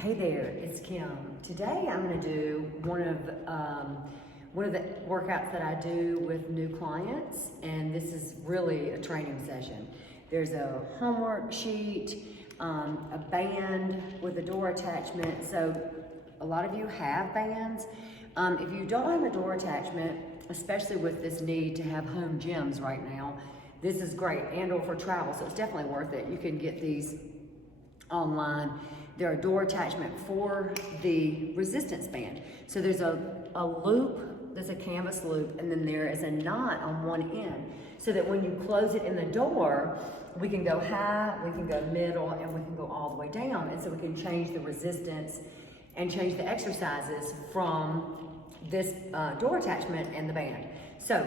Hey there, it's Kim. Today I'm going to do one of the workouts that I do with new clients, and this is really a training session. There's a homework sheet, a band with a door attachment. So a lot of you have bands. If you don't have a door attachment, especially with this need to have home gyms right now, this is great, and or for travel, so it's definitely worth it. You can get these online. They're a door attachment for the resistance band. So there's a loop, there's a canvas loop, and then there is a knot on one end, so that when you close it in the door, we can go high, we can go middle, and we can go all the way down. And so we can change the resistance and change the exercises from this door attachment and the band. So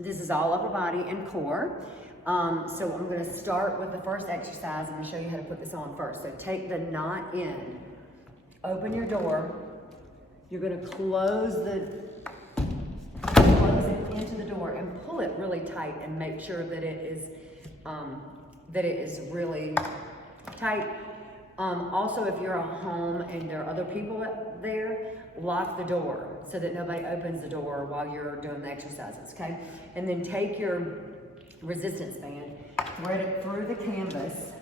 this is all upper body and core. So I'm going to start with the first exercise. I'm going to show you how to put this on first. So take the knot in, open your door. You're going to close it into the door and pull it really tight and make sure that it is really tight. Also, if you're at home and there are other people there, lock the door so that nobody opens the door while you're doing the exercises, okay? And then take your resistance band, thread it through the canvas,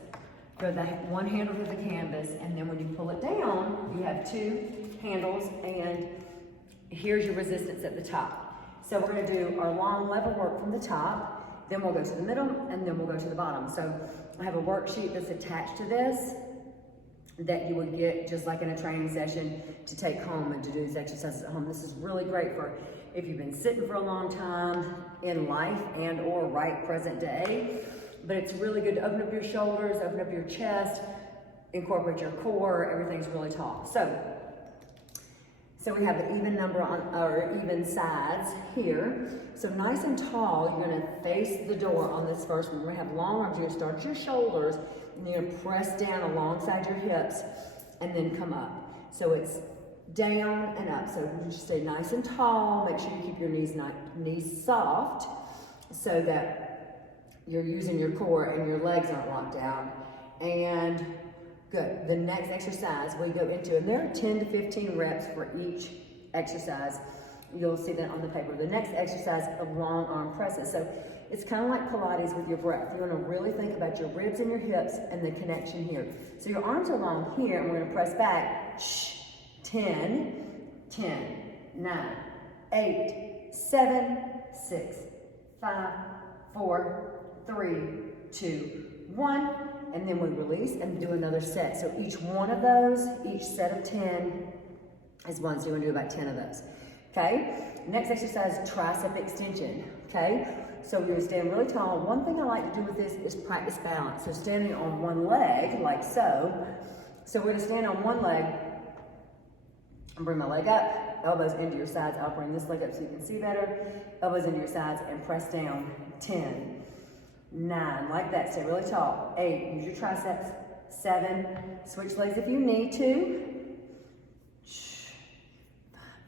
go the one handle through the canvas, and then when you pull it down, you have two handles, and here's your resistance at the top. So we're going to do our long level work from the top, then we'll go to the middle, and then we'll go to the bottom. So I have a worksheet that's attached to this that you would get just like in a training session to take home and to do these exercises at home. This is really great for if you've been sitting for a long time in life and or right present day, but it's really good to open up your shoulders, open up your chest, incorporate your core. Everything's really tall. So we have the even number on our even sides here. So nice and tall, you're gonna face the door on this first one. We're gonna have long arms. You're gonna start at your shoulders, and you're gonna press down alongside your hips, and then come up. So it's down and up. So you just stay nice and tall. Make sure you keep your knees soft so that you're using your core and your legs aren't locked out. And good. The next exercise we go into, and there are 10 to 15 reps for each exercise. You'll see that on the paper. The next exercise of long arm presses. So it's kind of like Pilates with your breath. You want to really think about your ribs and your hips and the connection here. So your arms are long here, and we're going to press back. 10, 9, 8, 7, 6, 5, 4, 3, 2, 1. And then we release and do another set. So each one of those, each set of 10 is one. So you're gonna do about 10 of those. Okay? Next exercise, tricep extension. Okay? So you're gonna stand really tall. One thing I like to do with this is practice balance. So standing on one leg, like so. So we're gonna stand on one leg and bring my leg up, elbows into your sides. I'll bring this leg up so you can see better. Elbows into your sides and press down. 10, 9, like that, stay really tall. 8, use your triceps. 7, switch legs if you need to.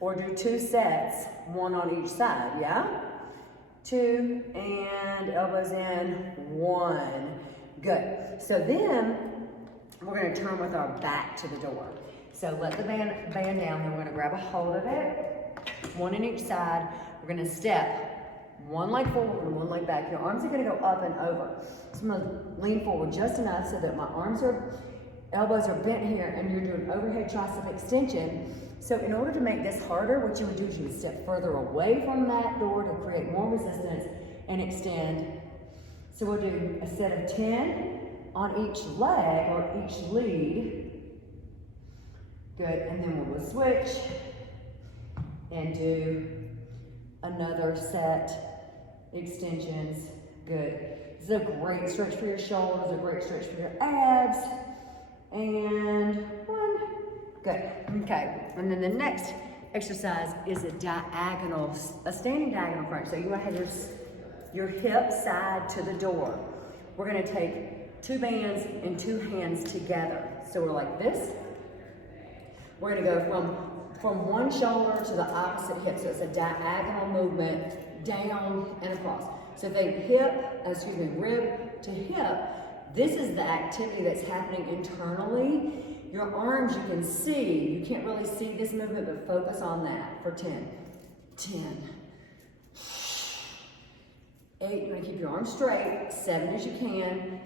Or do 2 sets, 1 on each side, yeah? 2, and elbows in, 1. Good. So then, we're gonna turn with our back to the door. So let the band down, then we're gonna grab a hold of it, 1 on each side. We're gonna step 1 leg forward and 1 leg back. Your arms are gonna go up and over. So I'm gonna lean forward just enough so that my elbows are bent here, and you're doing overhead tricep extension. So in order to make this harder, what you would do is you would step further away from that door to create more resistance and extend. So we'll do a set of 10 on each leg or each lead. Good, and then we'll switch and do another set, extensions. Good. This is a great stretch for your shoulders, a great stretch for your abs. And 1. Good. Okay. And then the next exercise is a standing diagonal crunch. So you want to have your hip side to the door. We're going to take 2 bands and 2 hands together. So we're like this. We're going to go from one shoulder to the opposite hip. So it's a diagonal movement down and across. So think rib to hip. This is the activity that's happening internally. Your arms you can see. You can't really see this movement, but focus on that for 10. 10. 8, you're gonna keep your arms straight. 7 as you can.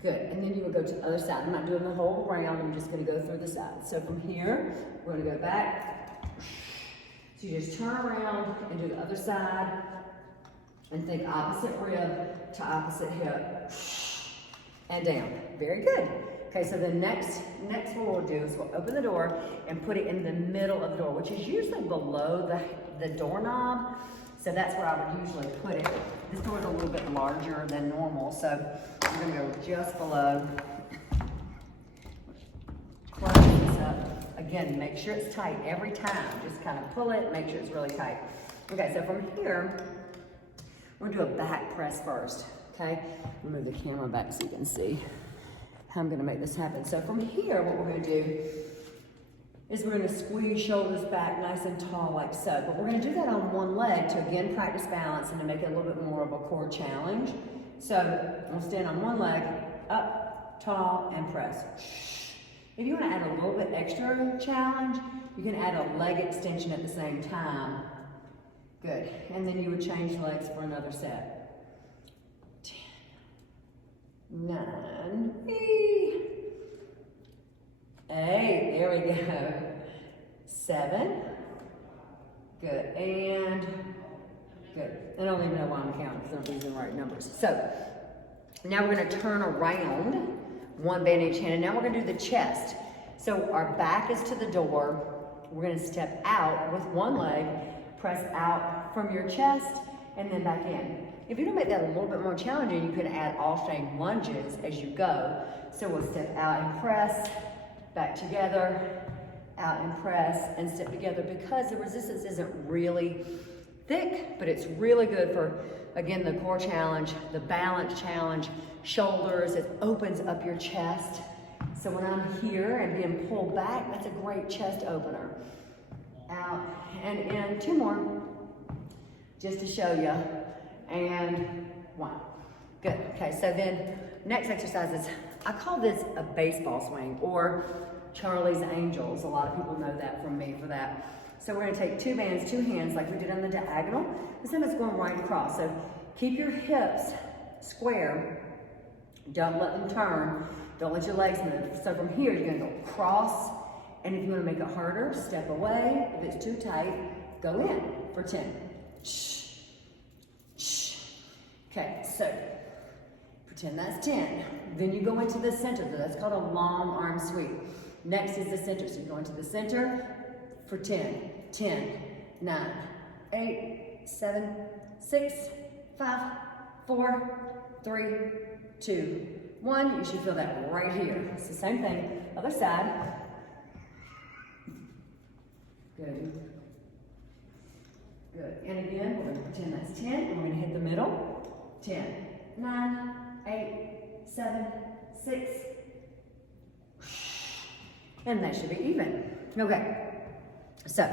Good, and then you will go to the other side. I'm not doing the whole round, I'm just gonna go through the side. So from here, we're gonna go back. So you just turn around and do the other side, and think opposite rib to opposite hip, and down. Very good. Okay, so the next what we'll do is we'll open the door and put it in the middle of the door, which is usually below the doorknob. So that's where I would usually put it. This door is a little bit larger than normal, so I'm gonna go just below. Close this up. Again, make sure it's tight every time. Just kind of pull it, make sure it's really tight. Okay, so from here, we're gonna do a back press first, okay? Move the camera back so you can see how I'm gonna make this happen. So from here, what we're gonna do is we're gonna squeeze shoulders back nice and tall like so. But we're gonna do that on one leg to again practice balance and to make it a little bit more of a core challenge. So we'll stand on one leg, up, tall, and press. If you wanna add a little bit extra challenge, you can add a leg extension at the same time. Good, and then you would change legs for another set. 10, 9, 8, there we go. 7, good, and good. I don't even know why I'm counting because I'm using the right numbers. So, now we're gonna turn around, one band in each hand, and now we're gonna do the chest. So our back is to the door. We're gonna step out with one leg, press out from your chest, and then back in. If you don't make that a little bit more challenging, you can add alternate lunges as you go. So we'll step out and press, back together, out and press, and step together, because the resistance isn't really thick, but it's really good for, again, the core challenge, the balance challenge, shoulders. It opens up your chest. So when I'm here and being pulled back, that's a great chest opener. Out and in. 2 more, just to show you. And 1. Good. Okay, so then next exercise is, I call this a baseball swing or Charlie's Angels. A lot of people know that from me for that. So we're gonna take 2 bands, 2 hands, like we did on the diagonal. This time it's going right across. So keep your hips square. Don't let them turn. Don't let your legs move. So from here, you're gonna go cross. And if you wanna make it harder, step away. If it's too tight, go in for 10. Okay, so pretend that's 10. Then you go into the center. So that's called a long arm sweep. Next is the center. So you go into the center for 10. 10, 9, 8, 7, 6, 5, 4, 3, 2, 1. You should feel that right here. It's the same thing. Other side. Good. Good. And again, we're going to pretend that's 10. And we're going to hit the middle. 10, 9, 8, 7, 6. And that should be even. Okay. So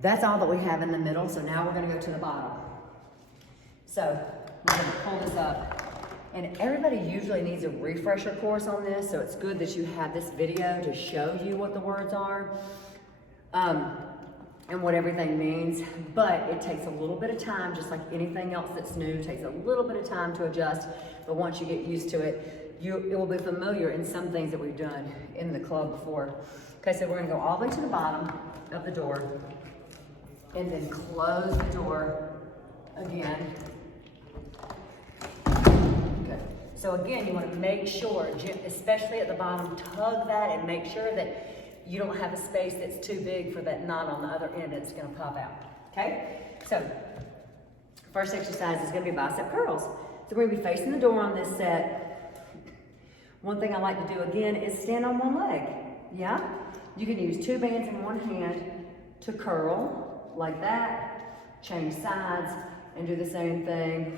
that's all that we have in the middle. So now we're going to go to the bottom. So we're going to pull this up. And everybody usually needs a refresher course on this. So it's good that you have this video to show you what the words are. And what everything means, but it takes a little bit of time, just like anything else that's new. It takes a little bit of time to adjust, but once you get used to it, it will be familiar in some things that we've done in the club before. Okay, so we're gonna go all the way to the bottom of the door, and then close the door again. Good. So again, you wanna make sure, especially at the bottom, tug that and make sure that you don't have a space that's too big for that knot on the other end that's gonna pop out, okay? So, first exercise is gonna be bicep curls. So we're gonna be facing the door on this set. One thing I like to do again is stand on one leg, yeah? You can use 2 bands in one hand to curl, like that, change sides, and do the same thing,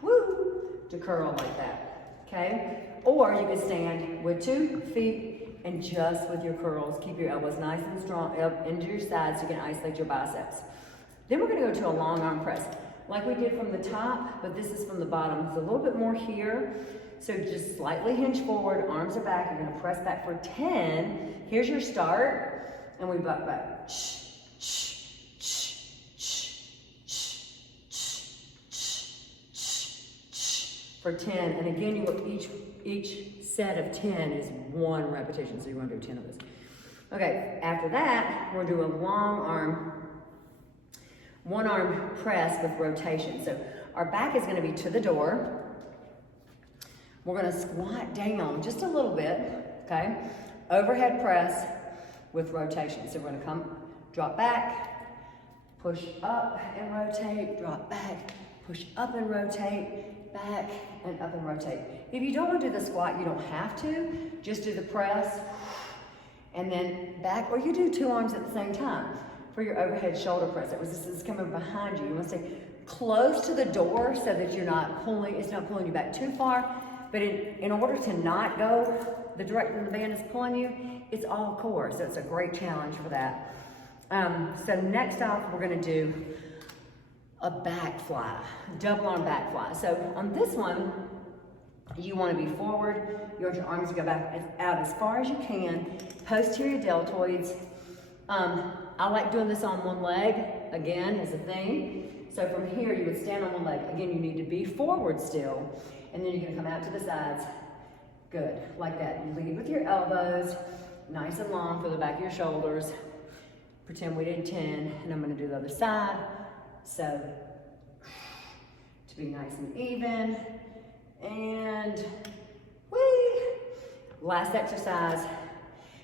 woo, to curl like that, okay? Or you can stand with 2 feet and just with your curls, keep your elbows nice and strong up into your sides so you can isolate your biceps. Then we're gonna go to a long arm press, like we did from the top, but this is from the bottom. It's a little bit more here. So just slightly hinge forward, arms are back. You're gonna press back for 10. Here's your start, and we butt back. For 10, and again, you look, each set of 10 is 1 repetition, so you wanna do 10 of this. Okay, after that, we're doing a long arm, 1 arm press with rotation. So our back is gonna be to the door. We're gonna squat down just a little bit, okay? Overhead press with rotation. So we're gonna come, drop back, push up and rotate, drop back, push up and rotate, back and up and rotate. If you don't wanna do the squat, you don't have to. Just do the press and then back, or you do 2 arms at the same time for your overhead shoulder press. This is coming behind you. You wanna stay close to the door so that you're not pulling, it's not pulling you back too far. But in order to not go the direction the band is pulling you, it's all core, so it's a great challenge for that. So next off, we're gonna do a back fly, double arm back fly. So on this one, you wanna be forward, you want your arms to go back out as far as you can, posterior deltoids. I like doing this on one leg, again, as a thing. So from here, you would stand on one leg. Again, you need to be forward still. And then you're gonna come out to the sides. Good, like that. You lead with your elbows, nice and long for the back of your shoulders. Pretend we did 10, and I'm gonna do the other side. So, to be nice and even, and whee! Last exercise,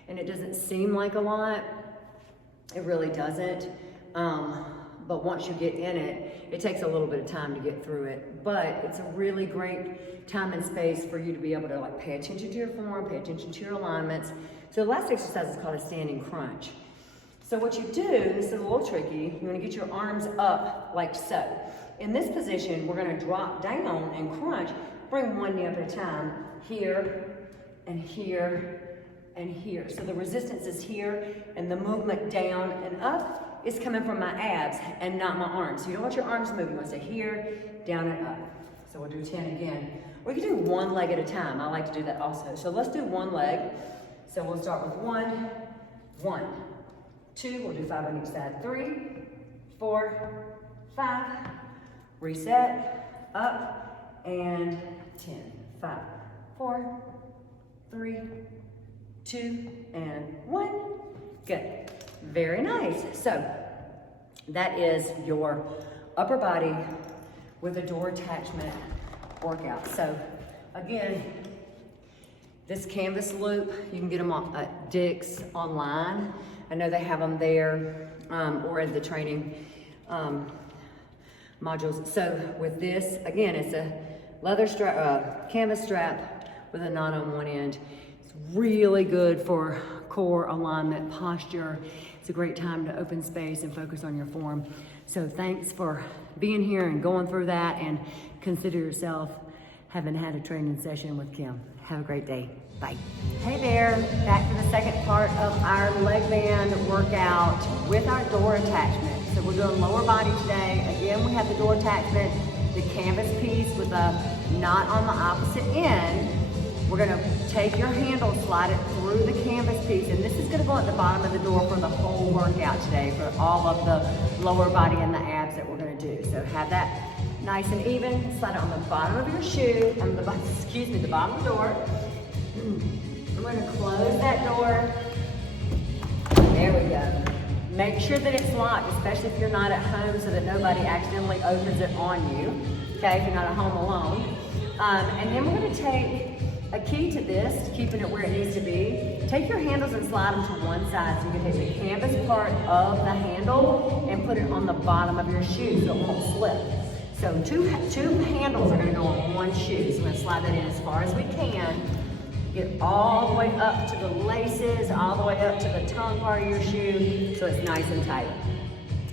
and it doesn't seem like a lot, it really doesn't. But once you get in it, it takes a little bit of time to get through it. But it's a really great time and space for you to be able to like pay attention to your form, pay attention to your alignments. So the last exercise is called a standing crunch. So what you do, this is a little tricky, you wanna get your arms up like so. In this position, we're gonna drop down and crunch, bring one knee up at a time, here, and here, and here. So the resistance is here, and the movement down and up is coming from my abs and not my arms. So you don't want your arms moving. You want to stay here, down and up. So we'll do 10 again. We can do one leg at a time. I like to do that also. So let's do one leg. So we'll start with 1, 1, 2. We'll do 5 on each side. 3, 4, 5. Reset, up, and 10. 5, 4, 3, 2, and 1. Good. Very nice. So that is your upper body with a door attachment workout. So again, this canvas loop, you can get them at Dick's online. I know they have them there or in the training modules. So with this, again, it's a leather strap, canvas strap with a knot on one end. It's really good for core alignment, posture. It's a great time to open space and focus on your form. So thanks for being here and going through that, and consider yourself having had a training session with Kim. Have a great day. Bye. Hey there, back to the second part of our leg band workout with our door attachment. So we're doing lower body today. Again, we have the door attachment, the canvas piece with a knot on the opposite end. We're gonna take your handle, slide it through the canvas piece, and this is gonna go at the bottom of the door for the whole workout today, for all of the lower body and the abs that we're gonna do. So have that nice and even, slide it on the bottom of your shoe, the bottom of the door. We're gonna close that door. There we go. Make sure that it's locked, especially if you're not at home, so that nobody accidentally opens it on you, okay, if you're not at home alone. And then we're gonna take a key to this, keeping it where it needs to be. Take your handles and slide them to one side, so you can take the canvas part of the handle and put it on the bottom of your shoe so it won't slip. So two handles are gonna go on one shoe. So we're gonna slide that in as far as we can. Get all the way up to the laces, all the way up to the tongue part of your shoe, so it's nice and tight.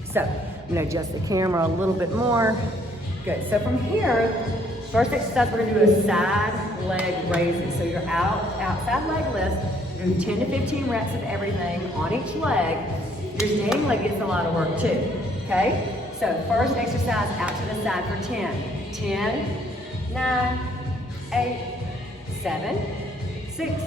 So I'm gonna adjust the camera a little bit more. Good, so from here, first exercise, we're gonna do a side leg raises. So you're outside leg lift, do 10 to 15 reps of everything on each leg. Your standing leg gets a lot of work too, okay? So first exercise, out to the side for 10. 10, 9, 8, 7, 6,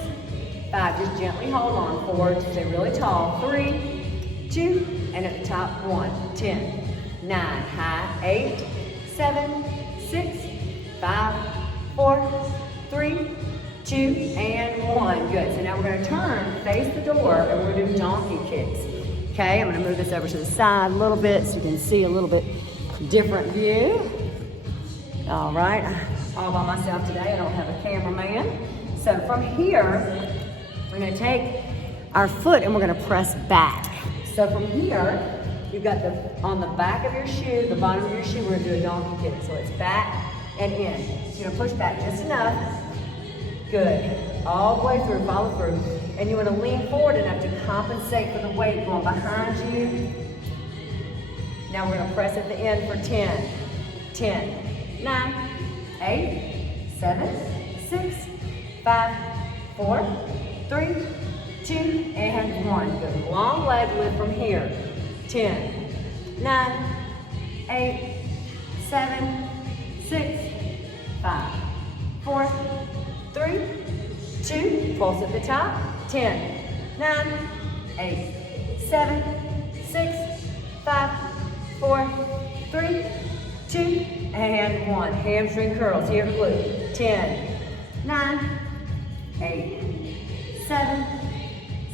5. Just gently hold on. 4, stay really tall. 3, 2, and at the top, 1, 10, 9, high, 8, 7, 6, 5, 4, 3, 2, and 1. Good. So now we're going to turn, face the door, and we're going to do donkey kicks. Okay, I'm going to move this over to the side a little bit so you can see a little bit different view. All right, all by myself today. I don't have a cameraman. So from here, we're going to take our foot and we're going to press back. So from here, you've got on the back of your shoe, the bottom of your shoe, we're going to do a donkey kick. So it's back and in. So you're going to push back just enough. Good. All the way through, follow through. And you want to lean forward enough to compensate for the weight going behind you. Now we're going to press at the end for 10, 10, 9, 8, 7, 6, 5, 4, 3, 2, and 1. Good. Long leg lift from here. 10, 9, 8, 7, 6, 5, 4, 3, 2, pulse at the top. 10, 9, 8, 7, 6, 5, 4, 3, 2, and 1. Hamstring curls here, glute. 10, 9, 8, 7,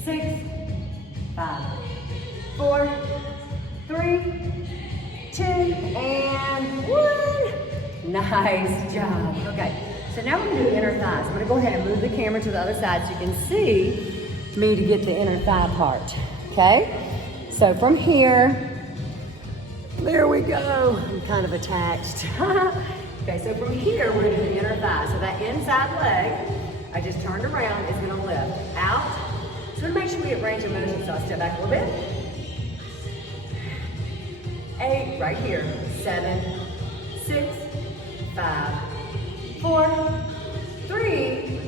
6, 5, 4, 3, 2, and 1. Nice job. Okay, so now we're going to do inner thighs. I'm going to go ahead and move the camera to the other side so you can see me to get the inner thigh part. Okay, so from here, there we go. I'm kind of attached. Okay, so from here, we're going to do the inner thigh. So that inside leg, I just turned around, is going to lift out. So to make sure we get range of motion, so I'll step back a little bit. 8, right here. 7, 6, 5, 4, 3,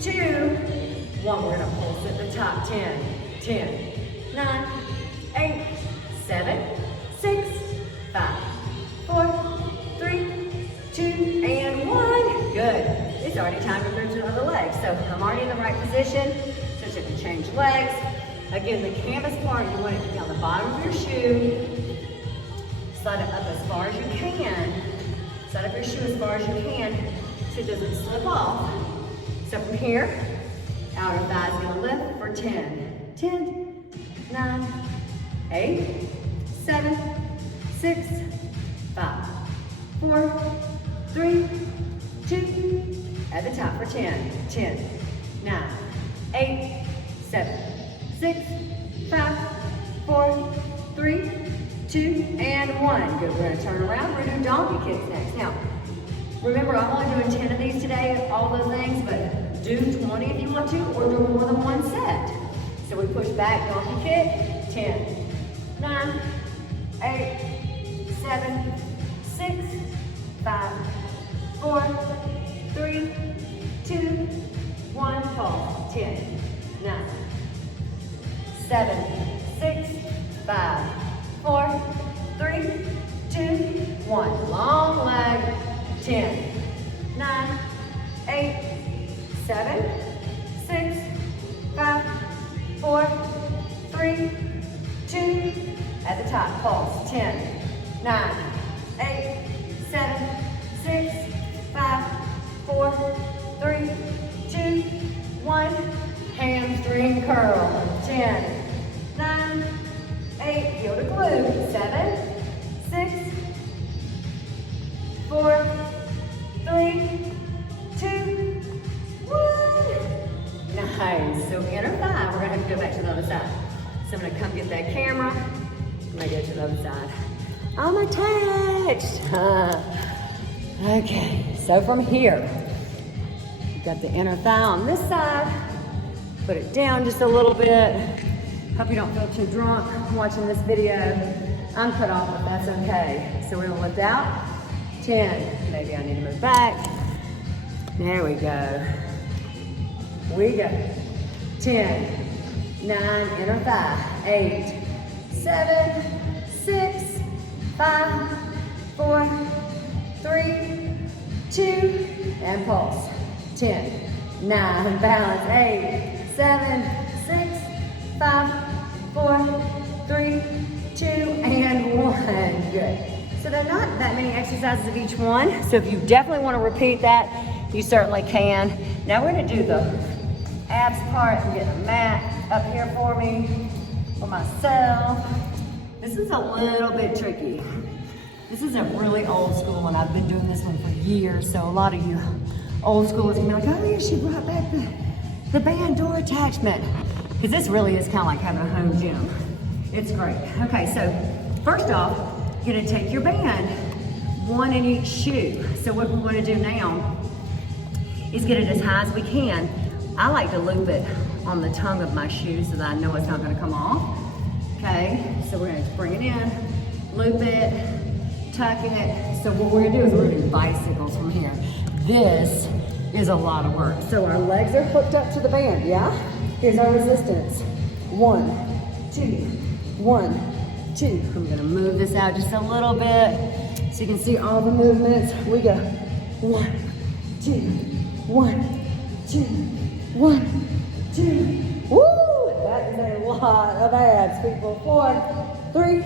2, 1. We're going to pulse at the top. 10, 10, 9, 8, 7, 6, 5, 4, 3, 2, and 1. Good. It's already time to move to the other leg. So I'm already in the right position. So you have to change legs. Again, the canvas part, you want it to be on the bottom of your shoe. Slide it up as far as you can. Slide up your shoe as far as you can so it doesn't slip off. So from here, outer thigh is going to lift for 10, 10, 9, 8, 7, 6, 5, 4, 3, 2, at the top for 10, 10, 9, 8, 7, 6, 5, 4, 3, 2, and 1. Good, we're going to turn around. We're going to do donkey kicks next. Now, remember, I'm only doing 10 of these today, all those things, but do 20 if you want to, or do more than one set. So we push back, donkey kick, 10, 9, 8, 7, 6, 5, 4, 3, 2, 1, pulse. 10, 9, 7, 6, 5, 4, 3, 2, 1. Long leg. 10, 9, 8, 7, 6, 5, 4, 3, 2, at the top, pulse. 10, 9, 8, 7, 6, 5, 4, 3, 2, 1. Hamstring curl. 10, 9, 8, heel to glute. 7, 6, 4, 3, 2, 1. Nice. So inner thigh, we're going to have to go back to the other side. So I'm going to come get that camera. I'm going to go to the other side. I'm attached. Okay, so from here, you've got the inner thigh on this side. Put it down just a little bit. Hope you don't feel too drunk watching this video. I'm cut off, but that's okay. So we're going to lift out. 10. Maybe I need to move back. There we go. We go. 10, 9, inner thigh. 8, 7, 6, 5, 4, 3, 2, and pulse. 10, 9, balance, 8, 7, 6, 5, 4, 3, 2, and 1. Good. So there are not that many exercises of each one. So if you definitely want to repeat that, you certainly can. Now we're going to do the abs part and get a mat up here for me, for myself. This is a little bit tricky. This is a really old school one. I've been doing this one for years. So a lot of you old schoolers can be like, oh yeah, she brought back the band door attachment. Because this really is kind of like having a home gym. It's great. Okay, so first off, you're gonna take your band, one in each shoe. So what we wanna do now is get it as high as we can. I like to loop it on the tongue of my shoe so that I know it's not gonna come off. Okay, so we're gonna bring it in, loop it, tucking it. So what we're gonna do is we're gonna do bicycles from here. This is a lot of work. So our legs are hooked up to the band, yeah? Here's our resistance. 1, 2, 1, 2. I'm gonna move this out just a little bit so you can see all the movements. We go 1, 2, 1, 2, 1, 2. Woo! That is a lot of abs, people. 4, 3,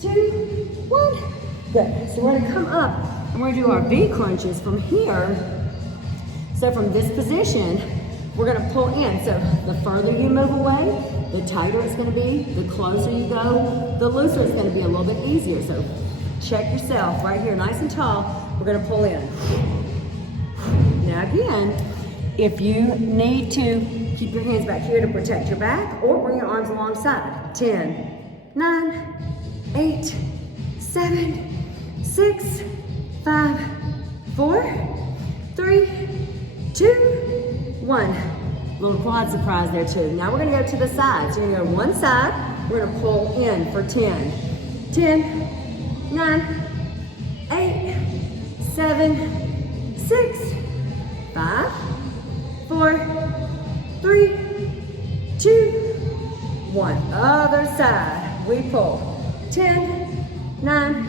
2, 1. Good. So we're gonna come up and we're gonna do our V crunches from here. So from this position, we're gonna pull in. So the further you move away, the tighter it's gonna be. The closer you go, the looser it's gonna be, a little bit easier. So check yourself right here, nice and tall. We're gonna pull in. Now again, if you need to, keep your hands back here to protect your back, or bring your arms alongside. 10, 9, 8, 7, 6, 5, 4, 3, 2, 1. Little quad surprise there too. Now we're gonna go to the side. So you're gonna go one side, we're gonna pull in for 10. 10, 9, 8, 7, 6, 5, 4, 3, 2, 1. Other side, we pull. 10, 9,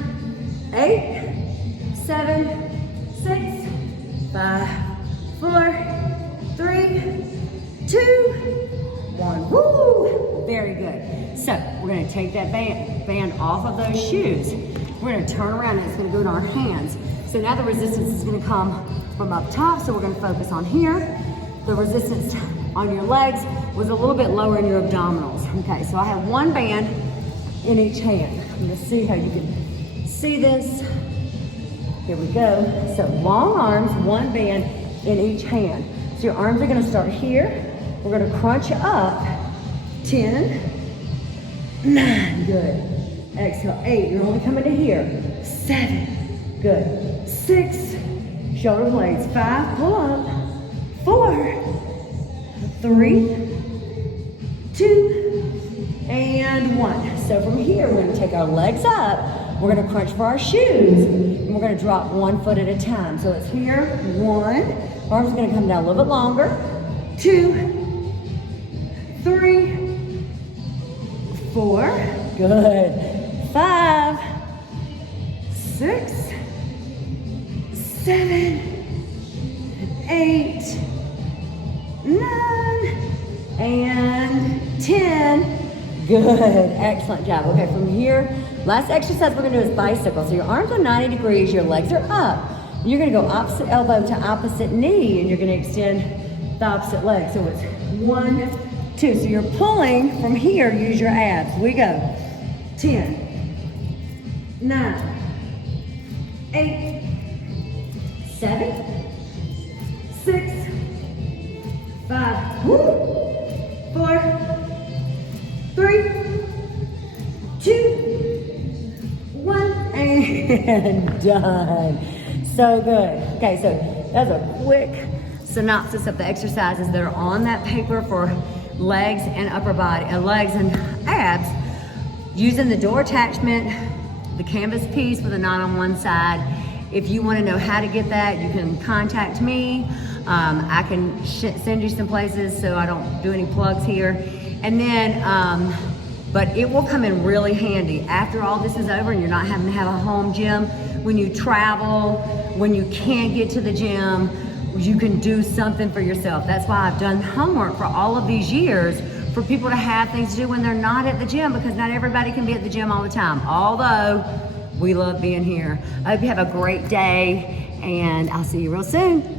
8, 7, 6, 5, 4, 3, 2, 1. Woo! Very good. So we're going to take that band off of those shoes. We're going to turn around and it's going to go in our hands. So now the resistance is going to come from up top. So we're going to focus on here. The resistance on your legs was a little bit lower in your abdominals. Okay, so I have one band in each hand. I'm going to see how you can see this. Here we go. So long arms, one band in each hand. So your arms are going to start here. We're going to crunch up. 10, 9, good. Exhale, 8, you're only coming to here. 7, good. 6, shoulder blades. 5, pull up. 4, 3, 2, and 1. So from here, we're going to take our legs up. We're going to crunch for our shoes. And we're going to drop one foot at a time. So it's here, 1. Arms are going to come down a little bit longer. 2, 3, 4, good. 5, 6, 7, 8, 9, and 10. Good, excellent job. Okay, from here, last exercise we're gonna do is bicycle. So your arms are 90 degrees, your legs are up. You're gonna go opposite elbow to opposite knee, and you're gonna extend the opposite leg. So it's 1, 2. So you're pulling from here, use your abs. We go 10, 9, 8, 7, 6, 5, 4, 3, 2, 1, and done. So good. Okay, so that's a quick synopsis of the exercises that are on that paper for legs and upper body, legs and abs, using the door attachment, the canvas piece with a knot on one side. If you want to know how to get that, you can contact me. I can send you some places so I don't do any plugs here. And then, but it will come in really handy after all this is over and you're not having to have a home gym. When you travel, when you can't get to the gym, you can do something for yourself. That's why I've done homework for all of these years for people to have things to do when they're not at the gym, because not everybody can be at the gym all the time. Although we love being here. I hope you have a great day, and I'll see you real soon.